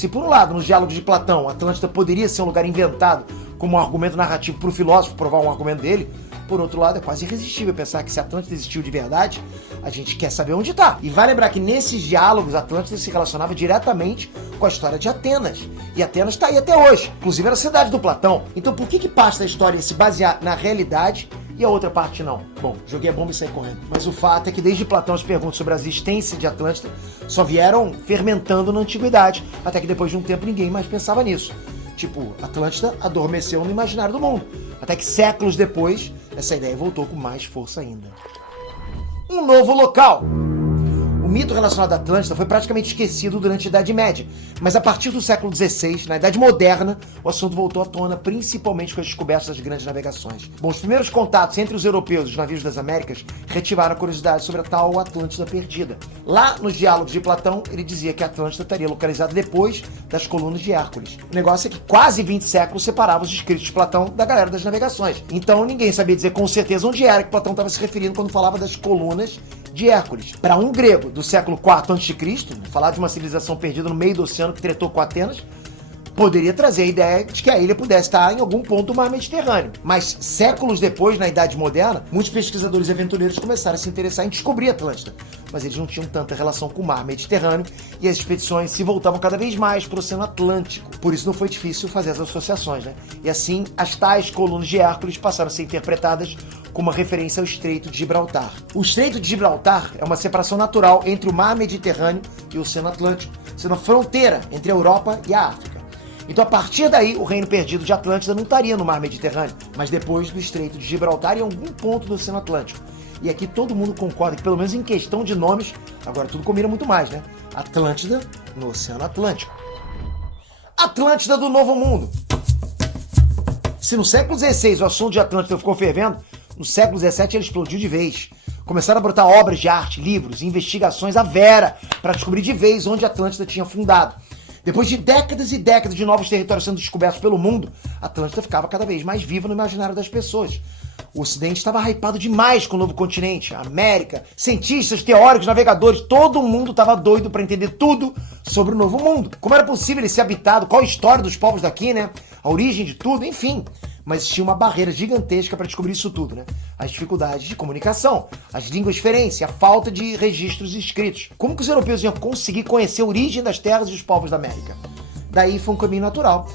Se por um lado, nos diálogos de Platão, Atlântida poderia ser um lugar inventado como um argumento narrativo para o filósofo provar um argumento dele, por outro lado, é quase irresistível pensar que se Atlântida existiu de verdade, a gente quer saber onde está. E vai lembrar que nesses diálogos, Atlântida se relacionava diretamente com a história de Atenas. E Atenas está aí até hoje. Inclusive era a cidade do Platão. Então por que parte da história ia se basear na realidade e a outra parte não? Bom, joguei a bomba e saí correndo. Mas o fato é que desde Platão as perguntas sobre a existência de Atlântida só vieram fermentando na antiguidade, até que depois de um tempo ninguém mais pensava nisso. Tipo, Atlântida adormeceu no imaginário do mundo. Até que séculos depois, essa ideia voltou com mais força ainda. Um novo local. O mito relacionado à Atlântida foi praticamente esquecido durante a Idade Média, mas a partir do século XVI, na Idade Moderna, o assunto voltou à tona, principalmente com as descobertas das grandes navegações. Bom, os primeiros contatos entre os europeus e os navios das Américas reativaram a curiosidade sobre a tal Atlântida perdida. Lá, nos diálogos de Platão, ele dizia que a Atlântida estaria localizada depois das colunas de Hércules. O negócio é que quase 20 séculos separavam os escritos de Platão da galera das navegações. Então ninguém sabia dizer com certeza onde era que Platão estava se referindo quando falava das colunas de Hércules. Para um grego do século IV a.C., falar de uma civilização perdida no meio do oceano que tretou com Atenas, poderia trazer a ideia de que a ilha pudesse estar em algum ponto do mar Mediterrâneo. Mas séculos depois, na Idade Moderna, muitos pesquisadores e aventureiros começaram a se interessar em descobrir a Atlântida. Mas eles não tinham tanta relação com o mar Mediterrâneo e as expedições se voltavam cada vez mais para o Oceano Atlântico. Por isso não foi difícil fazer as associações, né? E assim, as tais colunas de Hércules passaram a ser interpretadas como uma referência ao Estreito de Gibraltar. O Estreito de Gibraltar é uma separação natural entre o mar Mediterrâneo e o Oceano Atlântico, sendo a fronteira entre a Europa e a África. Então, a partir daí, o reino perdido de Atlântida não estaria no mar Mediterrâneo, mas depois do Estreito de Gibraltar em algum ponto do Oceano Atlântico. E aqui todo mundo concorda que, pelo menos em questão de nomes, agora tudo combina muito mais, né? Atlântida no Oceano Atlântico. Atlântida do Novo Mundo. Se no século XVI o assunto de Atlântida ficou fervendo, no século XVII ele explodiu de vez. Começaram a brotar obras de arte, livros, investigações à vera para descobrir de vez onde a Atlântida tinha fundado. Depois de décadas e décadas de novos territórios sendo descobertos pelo mundo, a Atlântida ficava cada vez mais viva no imaginário das pessoas. O Ocidente estava hypado demais com o novo continente, a América, cientistas, teóricos, navegadores, todo mundo estava doido para entender tudo sobre o novo mundo. Como era possível ele ser habitado, qual a história dos povos daqui, né? A origem de tudo, enfim. Mas existia uma barreira gigantesca para descobrir isso tudo, né? As dificuldades de comunicação, as línguas diferentes, a falta de registros escritos. Como que os europeus iam conseguir conhecer a origem das terras e dos povos da América? Daí foi um caminho natural.